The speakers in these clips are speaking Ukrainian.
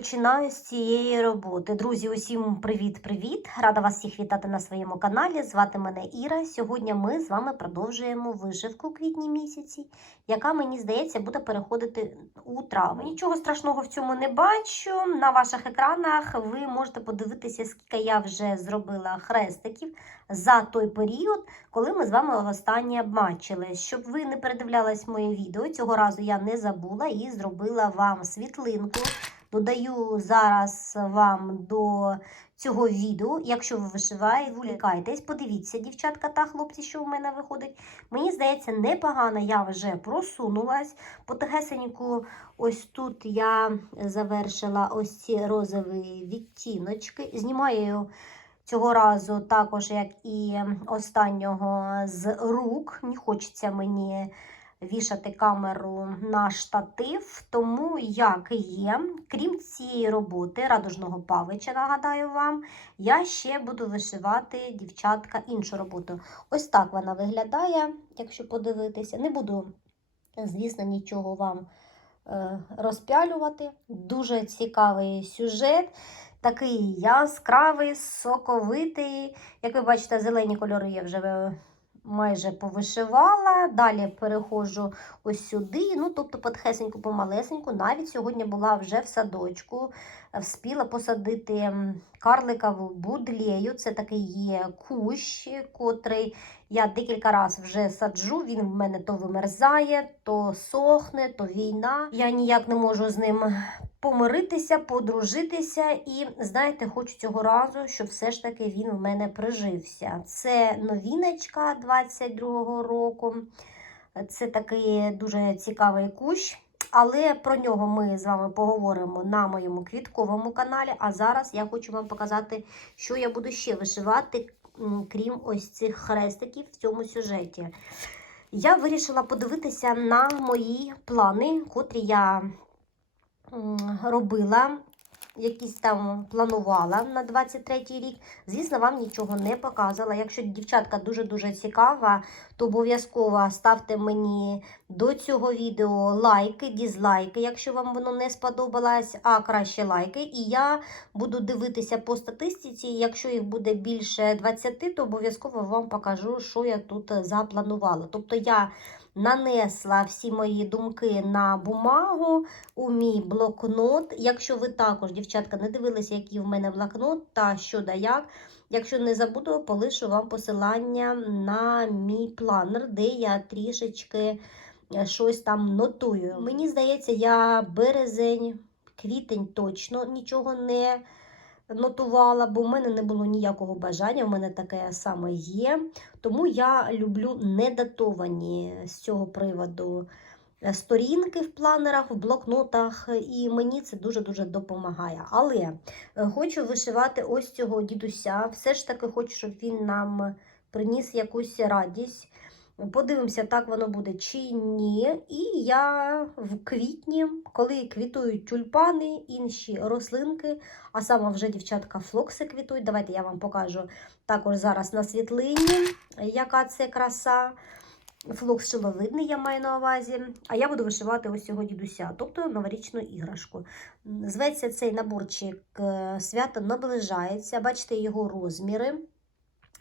розпочинаю з цієї роботи. Друзі, усім привіт-привіт! Рада вас всіх вітати на своєму каналі. Звати мене Іра. Сьогодні ми з вами продовжуємо вишивку у квітні місяці, яка, мені здається, буде переходити у травень. Нічого страшного в цьому не бачу. На ваших екранах ви можете подивитися, скільки я вже зробила хрестиків за той період, коли ми з вами востаннє бачили. Щоб ви не передивлялись моє відео, цього разу я не забула і зробила вам світлинку. Додаю зараз вам до цього відео. Якщо ви вишиваєте, вулікайтесь, подивіться, дівчатка та хлопці, що в мене виходить. Мені здається, непогано я вже просунулась. Потихесеньку, ось тут я завершила ось ці розові відтіночки. Знімаю цього разу також, як і останнього з рук. Не хочеться мені вішати камеру на штатив, тому як є, крім цієї роботи, радужного павича, нагадаю вам, я ще буду вишивати дівчатка іншу роботу. Ось так вона виглядає, якщо подивитися. Не буду, звісно, нічого вам е, розпялювати. Дуже цікавий сюжет. Такий яскравий, соковитий. Як ви бачите, зелені кольори я вже е, майже повишивала. Далі переходжу ось сюди. Ну, тобто, потихесеньку, помалесеньку. Навіть сьогодні була вже в садочку, вспіла посадити карликову будлею. Це такий є кущ, котрий я декілька разів вже саджу. Він в мене то вимерзає, то сохне, то війна. Я ніяк не можу з ним помиритися, подружитися. І знаєте, хочу цього разу, щоб все ж таки він в мене прижився. Це новіночка 22-го року. Це такий дуже цікавий кущ. Але про нього ми з вами поговоримо на моєму квітковому каналі. А зараз я хочу вам показати, що я буду ще вишивати, крім ось цих хрестиків в цьому сюжеті. Я вирішила подивитися на мої плани, котрі я робила, якісь там планувала на 23-й рік. Звісно, вам нічого не показала. Якщо дівчатка дуже-дуже цікава, то обов'язково ставте мені до цього відео лайки, дізлайки, якщо вам воно не сподобалось, а краще лайки. І я буду дивитися по статистиці. Якщо їх буде більше 20, то обов'язково вам покажу, що я тут запланувала. Тобто я нанесла всі мої думки на бумагу у мій блокнот. Якщо ви також, дівчатка, не дивилися, який в мене блокнот та що да як. Якщо не забуду, полишу вам посилання на мій планер, де я трішечки е, щось там нотую. Мені здається, я березень, квітень точно нічого не нотувала, бо в мене не було ніякого бажання, в мене таке саме є. Тому я люблю недатовані з цього приводу е, сторінки в планерах, в блокнотах, і мені це дуже-дуже допомагає. Але е, хочу вишивати ось цього дідуся. Все ж таки хочу, щоб він нам приніс якусь радість. Подивимося, так воно буде чи ні. І я в квітні, коли квітують тюльпани, інші рослинки, а саме вже дівчатка флокси квітують. Давайте я вам покажу також зараз на світлині, яка це краса. Флокс шиловидний я маю на увазі. А я буду вишивати ось цього дідуся, тобто новорічну іграшку. Зветься цей наборчик е, свято наближається. Бачите його розміри.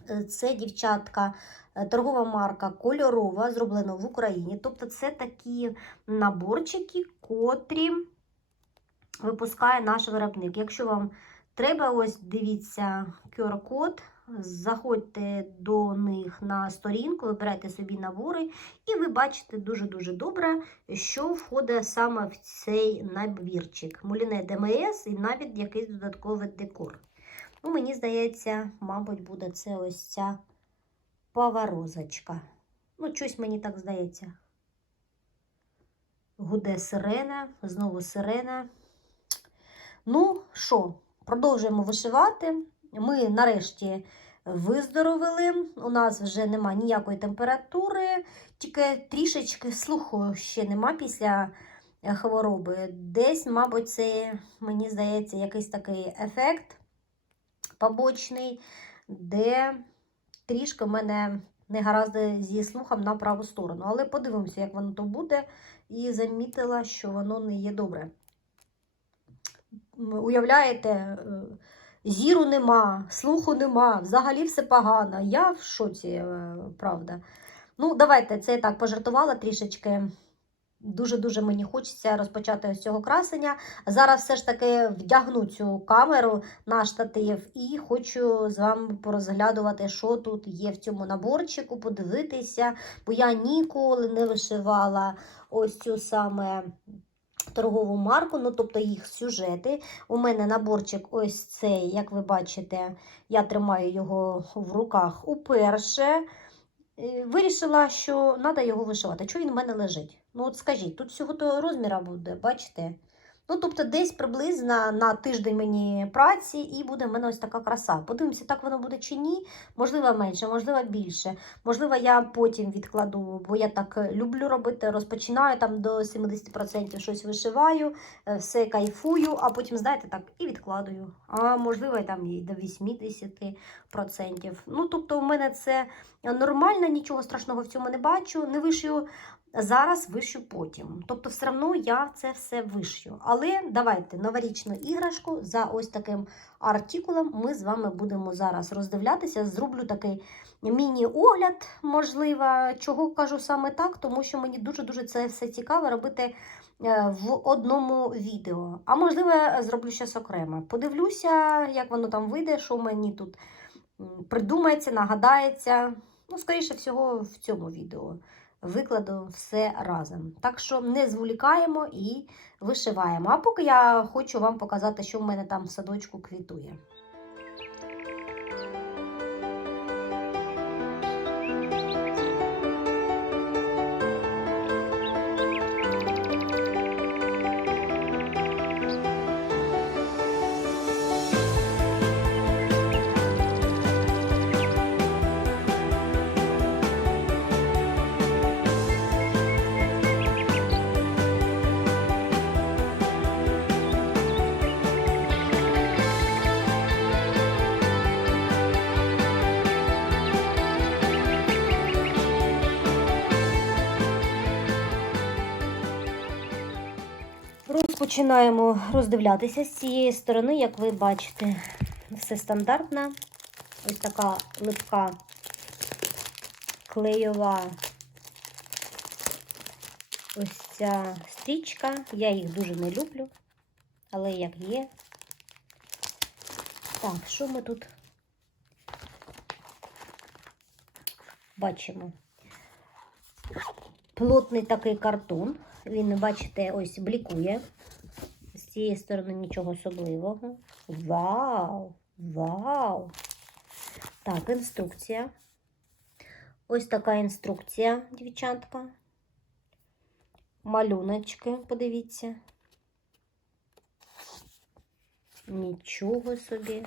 Е, Це дівчатка, е, торгова марка кольорова, зроблена в Україні. Тобто, це такі наборчики, котрі випускає наш виробник. Якщо вам треба, ось дивіться QR-код, заходьте до них на сторінку, вибирайте собі набори, і ви бачите дуже-дуже добре, що входить саме в цей набірчик. Муліне ДМС і навіть якийсь додатковий декор. Ну, мені здається, мабуть, буде це ось ця поворозочка. Ну, щось мені так здається. Гуде сирена, знову сирена. Ну, що, продовжуємо вишивати. Ми нарешті виздоровили. У нас вже нема ніякої температури, тільки трішечки слуху ще нема після е, хвороби. Десь, мабуть, це, мені здається, якийсь такий ефект побочний, де трішки в мене не гаразд зі слухом на праву сторону. Але подивимося, як воно то буде, і замітила, що воно не є добре. уявляєте, е, зіру нема, слуху нема, взагалі все погано. Я в шоці, е, правда. Ну, давайте, це я так пожартувала трішечки. Дуже-дуже мені хочеться розпочати з цього красення. Зараз все ж таки вдягну цю камеру на штатив і хочу з вами порозглядувати, що тут є в цьому наборчику, подивитися, бо я ніколи не вишивала ось цю саме торгову марку, ну тобто їх сюжети. У мене наборчик ось цей, як ви бачите, я тримаю його в руках уперше. Е, Вирішила, що треба його вишивати. Чого він в мене лежить? Ну, от скажіть, тут всього того розміра буде, бачите? Ну, тобто, десь приблизно на тиждень мені праці, і буде в мене ось така краса. Подивимося, так воно буде чи ні. Можливо, менше, можливо, більше. Можливо, я потім відкладу, бо я так е, люблю робити. Розпочинаю там до 70% щось вишиваю, е, все кайфую, а потім, знаєте, так і відкладую. А можливо, там і до 80%. Ну, тобто, у мене це нормально, нічого страшного в цьому не бачу. Не вишию зараз, вишию потім. Тобто, все одно я це все вишию. Але давайте новорічну іграшку за ось таким артикулом ми з вами будемо зараз роздивлятися. Зроблю такий міні-огляд, можливо, чого кажу саме так, тому що мені дуже-дуже це все цікаво робити е, в одному відео. А можливо, зроблю щось окремо. Подивлюся, як воно там вийде, що мені тут придумається, нагадається. Ну, скоріше всього, в цьому відео викладу все разом. Так що не зволікаємо і вишиваємо. А поки я хочу вам показати, що в мене там в садочку квітує. Розпочинаємо роздивлятися з цієї сторони, як ви бачите, все стандартно. Ось така липка клейова ось ця стрічка. Я їх дуже не люблю, але як є. Так, що ми тут бачимо? Плотний такий картон. Він, бачите, ось блікує. З цієї сторони нічого особливого. Вау! Вау! Так, інструкція. Ось така інструкція, дівчатка. Малюночки, подивіться. Нічого собі.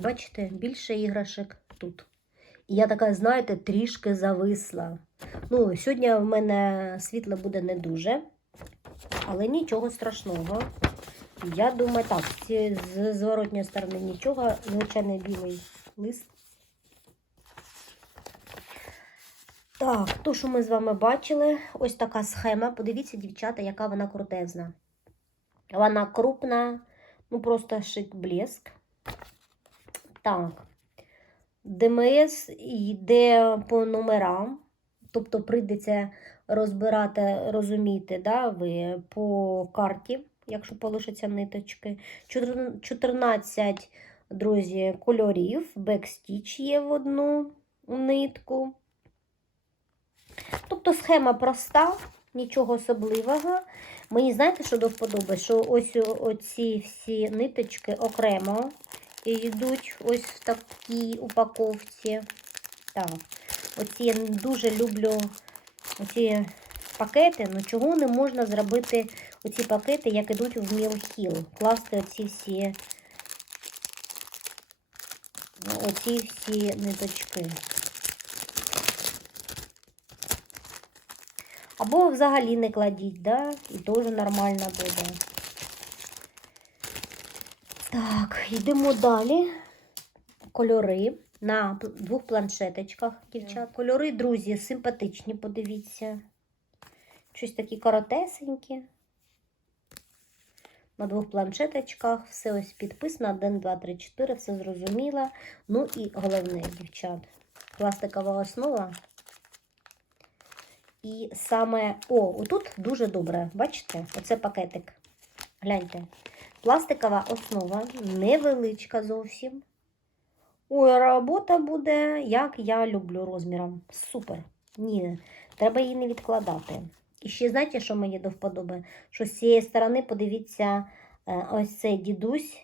Бачите, більше іграшок тут. І я така, знаєте, трішки зависла. Ну, сьогодні в мене світло буде не дуже, але нічого страшного. Я думаю, так, з зворотньої сторони нічого, звичайний білий лист. Так, то, що ми з вами бачили, ось така схема. Подивіться, дівчата, яка вона крутезна. Вона крупна, ну просто шик блеск. Так. ДМС йде по номерам, тобто прийдеться розбирати, розуміти, да, ви по карті, якщо полишаться ниточки. 14, друзі, кольорів, бекстіч є в одну нитку. Тобто схема проста, нічого особливого. Мені знаєте, що до вподоби? Що ось оці всі ниточки окремо і йдуть ось в такій упаковці. Так, оці я дуже люблю оці пакети. Ну чого не можна зробити оці пакети, як ідуть в мілхіл? Класти оці всі, ну, оці всі ниточки. Або взагалі не кладіть, да? і теж нормально буде. Так, йдемо далі. Кольори. на двох планшеточках, дівчат. Кольори, друзі, симпатичні, подивіться. Щось такі коротесенькі. На двох планшеточках все ось підписано. 1, 2, 3, 4, все зрозуміло. Ну і головне, дівчат, пластикова основа. І саме, о, отут дуже добре. Бачите? Оце пакетик. Гляньте. Пластикова основа, невеличка зовсім. Ой, робота буде, як я люблю розміром. Супер. Ні, треба її не відкладати. І ще знаєте, що мені до вподоби? Що з цієї сторони, подивіться, е, ось цей дідусь,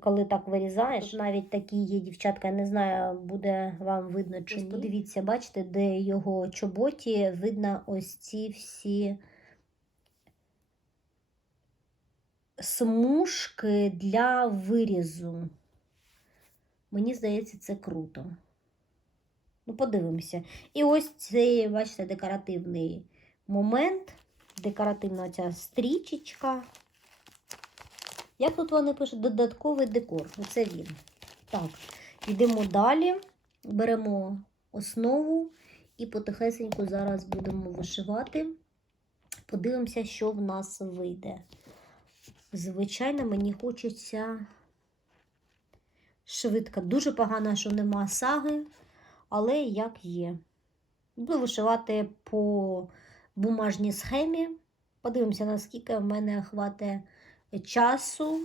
коли так вирізаєш, навіть такі є дівчатка, я не знаю, буде вам видно чи ні. Подивіться, бачите, де його чоботі видно ось ці всі смужки для вирізу. Мені здається, це круто. Ну, подивимося. І ось цей, бачите, декоративний момент, декоративна ця стрічечка. Як тут вони пишуть? Додатковий декор. Оце він. Так, йдемо далі, беремо основу і потихесеньку зараз будемо вишивати. Подивимося, що в нас вийде. Звичайно, мені хочеться швидко. Дуже погано, що нема саги, але як є. Буду вишивати по бумажній схемі. Подивимося, наскільки в мене хватить часу,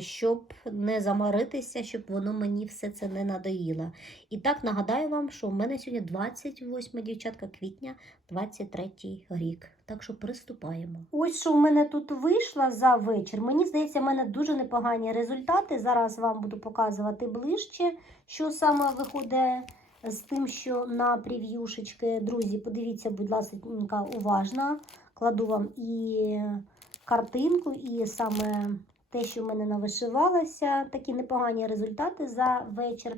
щоб не заморитися, щоб воно мені все це не надоїло. І так нагадаю вам, що в мене сьогодні 28 дівчатка квітня, 23 рік. Так що приступаємо. Ось що в мене тут вийшло за вечір. Мені здається, в мене дуже непогані результати. Зараз вам буду показувати ближче, що саме виходить з тим, що на прев'юшечки. Друзі, подивіться, будь ласка, уважно. Кладу вам і картинку, і саме те, що в мене навишивалося, такі непогані результати за вечір.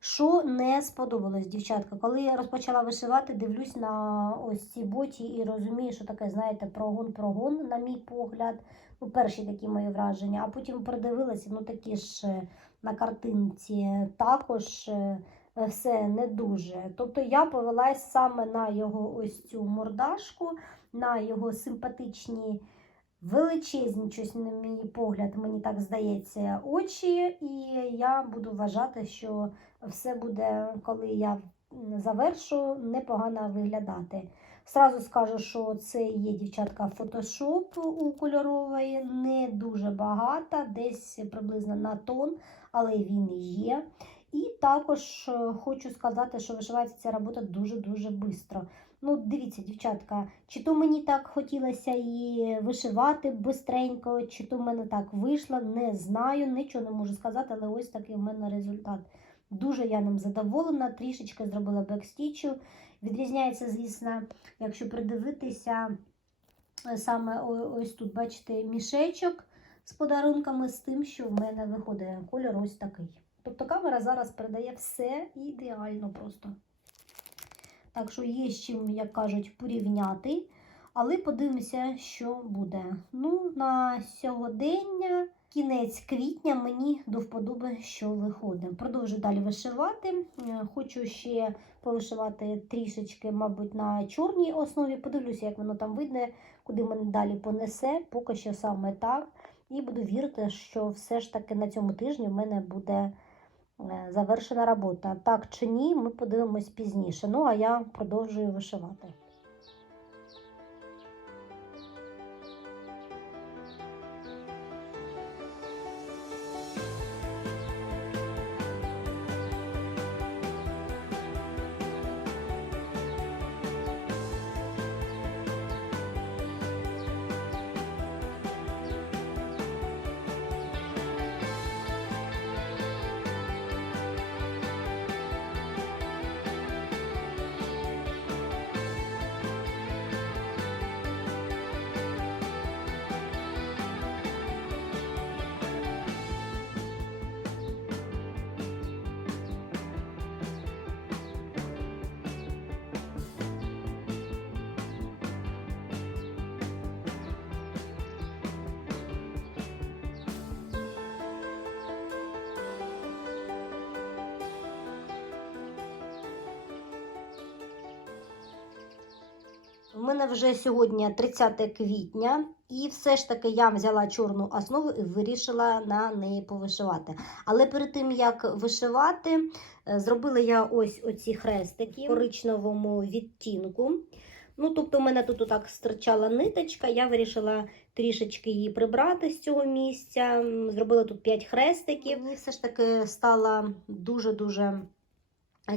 Що не сподобалось, дівчатка. Коли я розпочала вишивати, дивлюсь на ось ці боті і розумію, що таке, знаєте, прогон-прогон, на мій погляд. Ну, перші такі мої враження, а потім придивилася, ну такі ж е, на картинці також е, все не дуже. Тобто я повелась саме на його ось цю мордашку, на його симпатичні. Величезні, щось на мій погляд, мені так здається, очі, і я буду вважати, що все буде, коли я завершу, непогано виглядати. Сразу скажу, що це є дівчатка фотошоп у кольорової, не дуже багато, десь приблизно на тон, але він є. І також е, хочу сказати, що вишивається ця робота дуже-дуже швидко. Ну, дивіться, дівчатка, чи то мені так хотілося її вишивати бистренько, чи то в мене так вийшло, не знаю, нічого не можу сказати, але ось такий в мене результат. Дуже я ним задоволена, трішечки зробила бекстічу. Відрізняється, звісно, якщо придивитися, е, саме ось тут, бачите, мішечок з подарунками, з тим, що в мене виходить кольор ось такий. Тобто камера зараз передає все ідеально просто. Так що є з чим, як кажуть, порівняти. Але подивимося, що буде. Ну, на сьогодення, кінець квітня, мені до вподоби, що виходить. Продовжую далі вишивати. Е, Хочу ще повишивати трішечки, мабуть, на чорній основі. Подивлюся, як воно там видно, куди мене далі понесе. Поки що саме так. І буду вірити, що все ж таки на цьому тижні в мене буде. Е, завершена робота. Так чи ні, ми подивимось пізніше. Ну, а я продовжую вишивати. Мене вже сьогодні 30 квітня, і все ж таки я взяла чорну основу і вирішила на неї повишивати. Але перед тим як вишивати, е, зробила я ось оці хрестики в коричневому відтінку. Ну, тобто, у мене тут отак стирчала ниточка, я вирішила трішечки її прибрати з цього місця. Зробила тут 5 хрестиків. Мені все ж таки стало дуже-дуже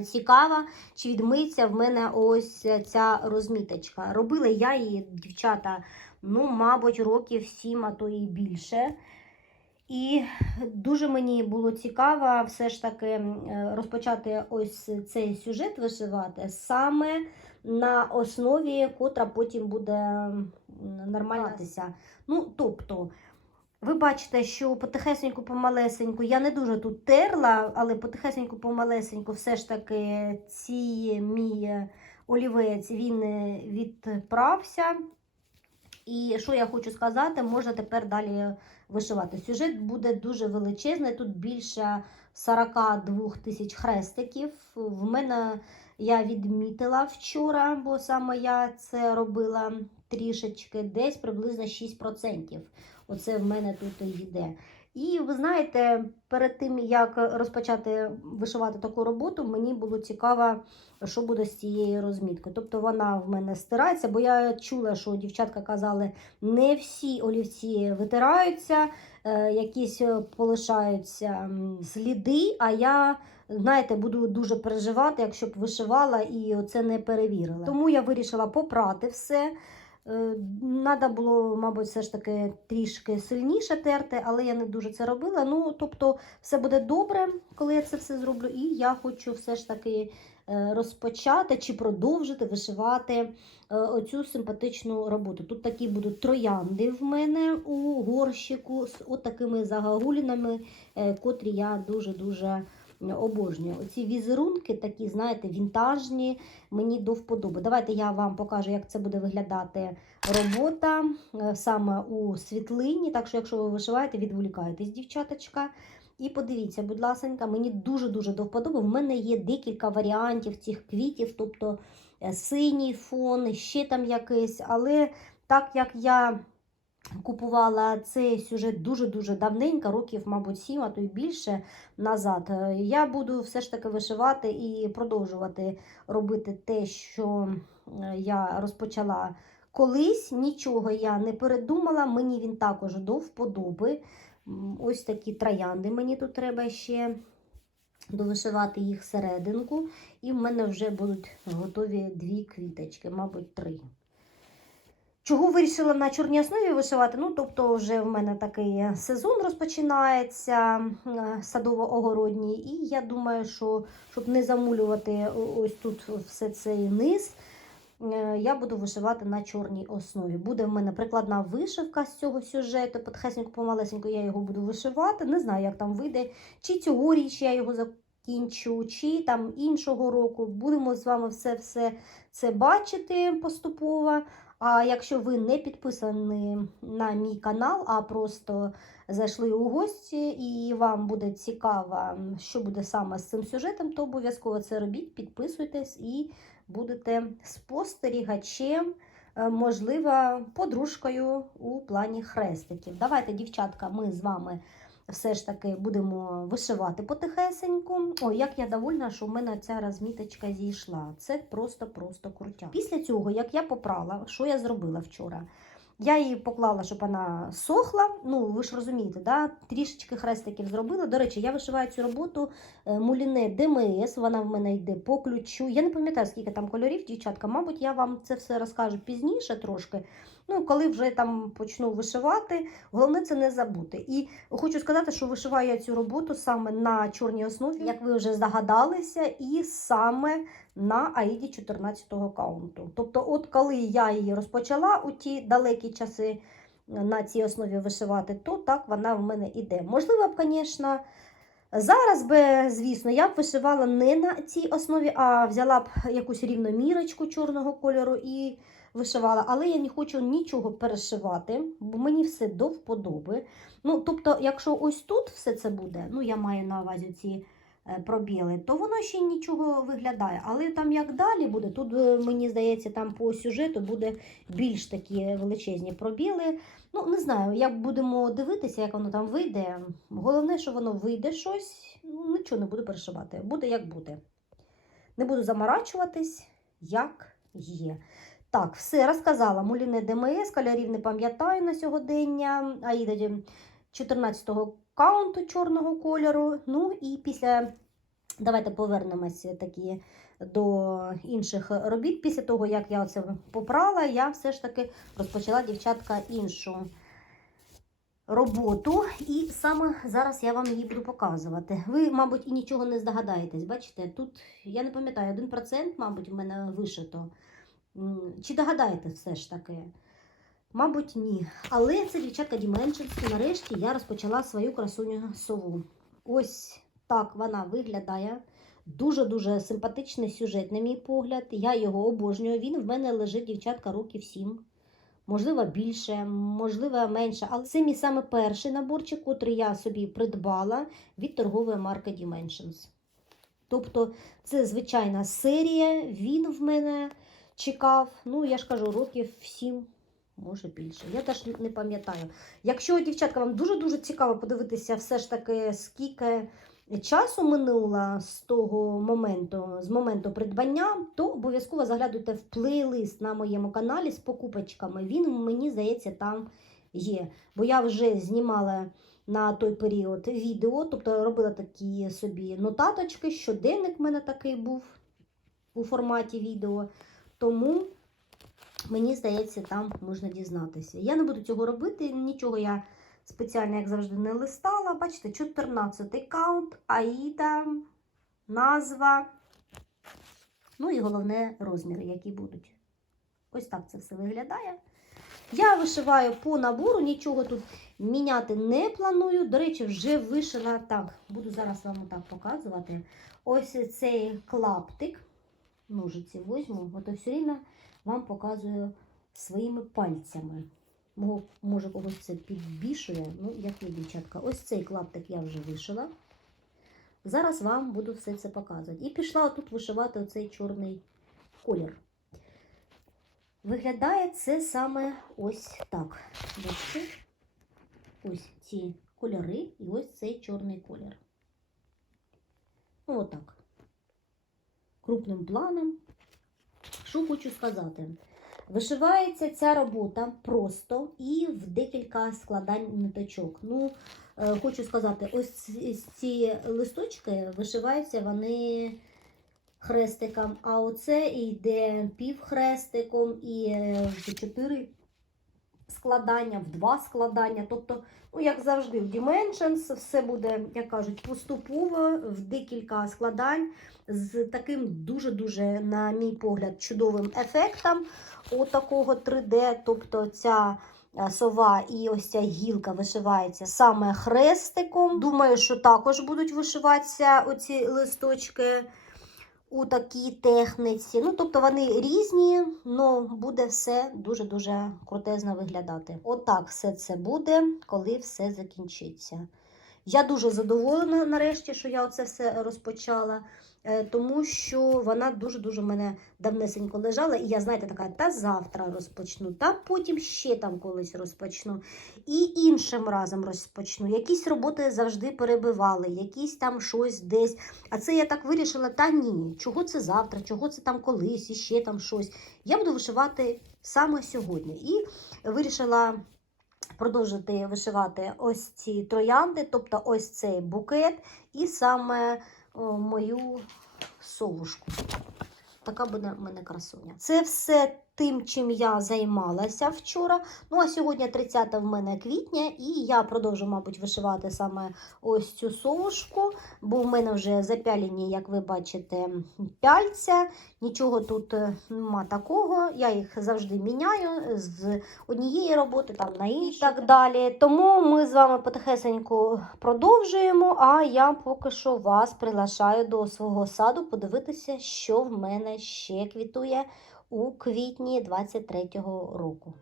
цікава, чи відмиться в мене ось ця розміточка. Робила я її, дівчата, ну, мабуть, років 7, а то і більше. І дуже мені було цікаво все ж таки розпочати ось цей сюжет вишивати саме на основі, котра потім буде м. Ну, тобто, ви бачите, що потихесеньку помалесеньку, я не дуже тут терла, але потихесеньку помалесеньку все ж таки ці мій олівець він е, відправся. І що я хочу сказати, можна тепер далі вишивати. Сюжет буде дуже величезний, тут більше 42 тисяч хрестиків. В мене я відмітила вчора, бо саме я це робила трішечки, десь приблизно 6%. Оце в мене тут йде. І ви знаєте, перед тим як розпочати вишивати таку роботу, мені було цікаво, що буде з цією розміткою. Тобто вона в мене стирається, бо я чула, що дівчатка казали, не всі олівці витираються, е, якісь полишаються сліди. А я, знаєте, буду дуже переживати, якщо б вишивала і це не перевірила. Тому я вирішила попрати все. Треба було, мабуть, все ж таки трішки сильніше терти, але я не дуже це робила. Ну, тобто, все буде добре, коли я це все зроблю. І я хочу все ж таки е, розпочати чи продовжити вишивати е, оцю симпатичну роботу. Тут такі будуть троянди в мене у горщику з отакими загагулінами, е, котрі я дуже-дуже обожнюю. Оці візерунки такі, знаєте, вінтажні, мені до вподоби. Давайте я вам покажу, як це буде виглядати робота е, саме у світлині. Так що, якщо ви вишиваєте, відволікаєтесь, дівчаточка. І подивіться, будь ласка, мені дуже-дуже до вподоби. В мене є декілька варіантів цих квітів, тобто е, синій фон, ще там якийсь. Але так як я купувала цей сюжет дуже-дуже давненько, років, мабуть, 7, а то й більше назад, е, я буду все ж таки вишивати і продовжувати робити те, що е, я розпочала колись. Нічого я не передумала, мені він також до вподоби. Ось такі троянди мені тут треба ще довишивати їх серединку. І в мене вже будуть готові дві квіточки, мабуть, три. Чого вирішила на чорній основі вишивати? Ну, тобто, вже в мене такий сезон розпочинається е, садово-огородній, і я думаю, що щоб не замулювати ось тут все цей низ, е, я буду вишивати на чорній основі. Буде в мене прикладна вишивка з цього сюжету. Потихесенько, помалесенько я його буду вишивати. Не знаю, як там вийде. Чи цьогоріч я його закінчу, чи там іншого року. Будемо з вами все-все це бачити поступово. А якщо ви не підписані на мій канал, а просто зайшли у гості і вам буде цікаво, що буде саме з цим сюжетом, то обов'язково це робіть, підписуйтесь і будете спостерігачем, е, можливо, подружкою у плані хрестиків. Давайте, дівчатка, ми з вами все ж таки будемо вишивати потихесеньку. Ой, як я довольна, що в мене ця розміточка зійшла. Це просто-просто крутя. Після цього, як я попрала, що я зробила вчора? Я її поклала, щоб вона сохла. Ну, ви ж розумієте, да? трішечки хрестиків зробила. До речі, я вишиваю цю роботу е, муліне ДМС, вона в мене йде по ключу. Я не пам'ятаю, скільки там кольорів, дівчатка. Мабуть, я вам це все розкажу пізніше трошки. Ну, коли вже там почну вишивати, головне це не забути. І хочу сказати, що вишиваю я цю роботу саме на чорній основі, як ви вже здогадалися, і саме на Аїді 14 каунту. Тобто, от коли я її розпочала у ті далекі часи на цій основі вишивати, то так вона в мене іде. Можливо б, звісно, зараз би, звісно, я б вишивала не на цій основі, а взяла б якусь рівномірочку чорного кольору і вишивала, але я не хочу нічого перешивати, бо мені все до вподоби. Ну, тобто, якщо ось тут все це буде, ну я маю на увазі ці е, пробіли, то воно ще нічого виглядає. Але там як далі буде, тут, е, мені здається, там по сюжету буде більш такі величезні пробіли. Ну, не знаю, як будемо дивитися, як воно там вийде. Головне, що воно вийде щось, ну, нічого не буду перешивати. Буде як буде. Не буду заморачуватись, як є. Так, все розказала. Муліне ДМС, кольорів не пам'ятаю на сьогодення. Аїда 14-го каунту чорного кольору. Ну і після. Давайте повернемося такі до інших робіт. Після того, як я оце попрала, я все ж таки розпочала дівчатка іншу роботу. І саме зараз я вам її буду показувати. Ви, мабуть, і нічого не здогадаєтесь. Бачите, тут я не пам'ятаю, 1%, мабуть, в мене вишито. Чи догадаєте все ж таки? Мабуть, ні. Але це дівчатка Dimensions. І нарешті я розпочала свою красуню сову. Ось так вона виглядає. Дуже-дуже симпатичний сюжет, на мій погляд. Я його обожнюю. Він в мене лежить, дівчатка, років 7. Можливо, більше, можливо, менше. Але це мій саме перший наборчик, котрий я собі придбала від торгової марки Dimensions. Тобто, це звичайна серія. Він в мене чекав, ну, я ж кажу, років 7, може більше. Я теж не пам'ятаю. Якщо, дівчатка, вам дуже-дуже цікаво подивитися, все ж таки, скільки часу минуло з того моменту, з моменту придбання, то обов'язково заглядуйте в плейлист на моєму каналі з покупочками. Він, мені здається, там є. Бо я вже знімала на той період відео, тобто робила такі собі нотаточки, щоденник в мене такий був у форматі відео. Тому, мені здається, там можна дізнатися. Я не буду цього робити, нічого я спеціально, як завжди, не листала. Бачите, 14-й каунт, Аїда, назва. Ну і головне розміри, які будуть. Ось так це все виглядає. Я вишиваю по набору, нічого тут міняти не планую. До речі, вже вишила так. Буду зараз вам так показувати. Ось цей клаптик. Ножиці візьму, от все время вам показую своїми пальцями. Може, когось це підбішує. Ну, як ви, дівчатка. Ось цей клаптик я вже вишила. Зараз вам буду все це показувати. І пішла тут вишивати оцей чорний колір. Виглядає це саме ось так. Бачите? Ось ці кольори і ось цей чорний колір. Ну, отак. Крупним планом. Що хочу сказати? Вишивається ця робота просто і в декілька складань ниточок. Ну, е, хочу сказати, ось ці, листочки вишиваються вони хрестиком, а оце йде півхрестиком і е, чотири складання, в два складання. Тобто, ну, як завжди, в Dimensions все буде, як кажуть, поступово в декілька складань з таким дуже-дуже, на мій погляд, чудовим ефектом от 3D. Тобто ця е, сова і ось ця гілка вишивається саме хрестиком. Думаю, що також будуть вишиватися оці листочки у такій техніці. Ну, тобто вони різні, але буде все дуже-дуже крутезно виглядати. Отак все це буде, коли все закінчиться. Я дуже задоволена нарешті, що я оце все розпочала, тому що вона дуже-дуже мене давнесенько лежала. І я, знаєте, така, та завтра розпочну, та потім ще там колись розпочну. І іншим разом розпочну. Якісь роботи завжди перебивали, якісь там щось десь. А це я так вирішила, та ні, чого це завтра, чого це там колись, і ще там щось. Я буду вишивати саме сьогодні. І вирішила продовжити вишивати ось ці троянди, тобто ось цей букет, і саме мою совушку. Така буде в мене красуня. Це все тим, чим я займалася вчора. Ну, а сьогодні 30 в мене квітня, і я продовжу, мабуть, вишивати саме ось цю совушку, бо в мене вже запялені, як ви бачите, пяльця. Нічого тут е, нема такого. Я їх завжди міняю з однієї роботи там на іншу і так далі. Тому ми з вами потихесеньку продовжуємо. А я поки що вас приглашаю до свого саду подивитися, що в мене ще квітує у квітні 23-го року.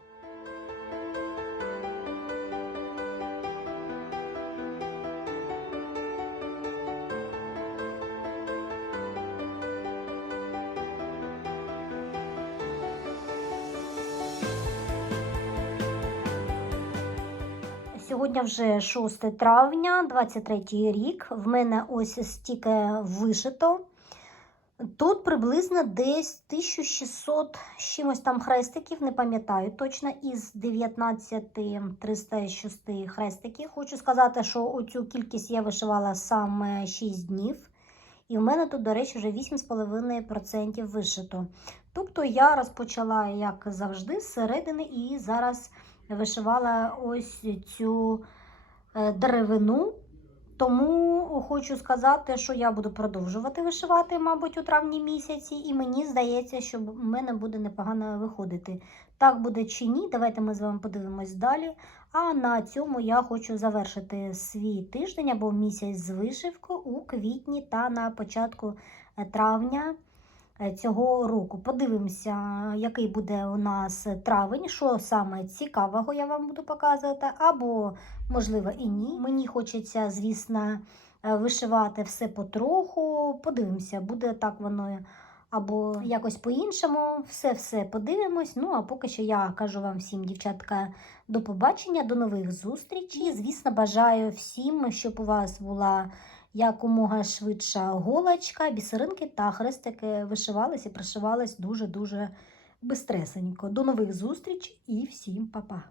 Сьогодні вже 6 травня, 23 рік. В мене ось стільки вишито. Тут приблизно десь 1600 чимось там хрестиків, не пам'ятаю точно, із 19 306 хрестиків. Хочу сказати, що оцю кількість я вишивала саме 6 днів. І в мене тут, до речі, вже 8,5% вишито. Тобто я розпочала, як завжди, з середини і зараз вишивала ось цю е, деревину. Тому хочу сказати, що я буду продовжувати вишивати, мабуть, у травні місяці, і мені здається, що в мене буде непогано виходити. Так буде чи ні, давайте ми з вами подивимось далі. А на цьому я хочу завершити свій тиждень або місяць з вишивкою у квітні та на початку е, травня цього року. Подивимося, який буде у нас травень, що саме цікавого я вам буду показувати, або, можливо, і ні. Мені хочеться, звісно, е, вишивати все потроху. Подивимося, буде так воно або якось по-іншому. Все-все подивимось. Ну, а поки що я кажу вам всім, дівчатка, до побачення, до нових зустрічей. І, звісно, бажаю всім, щоб у вас була якомога швидша голочка, бісеринки та хрестики вишивались і пришивались дуже-дуже безстресенько. До нових зустріч і всім па-па!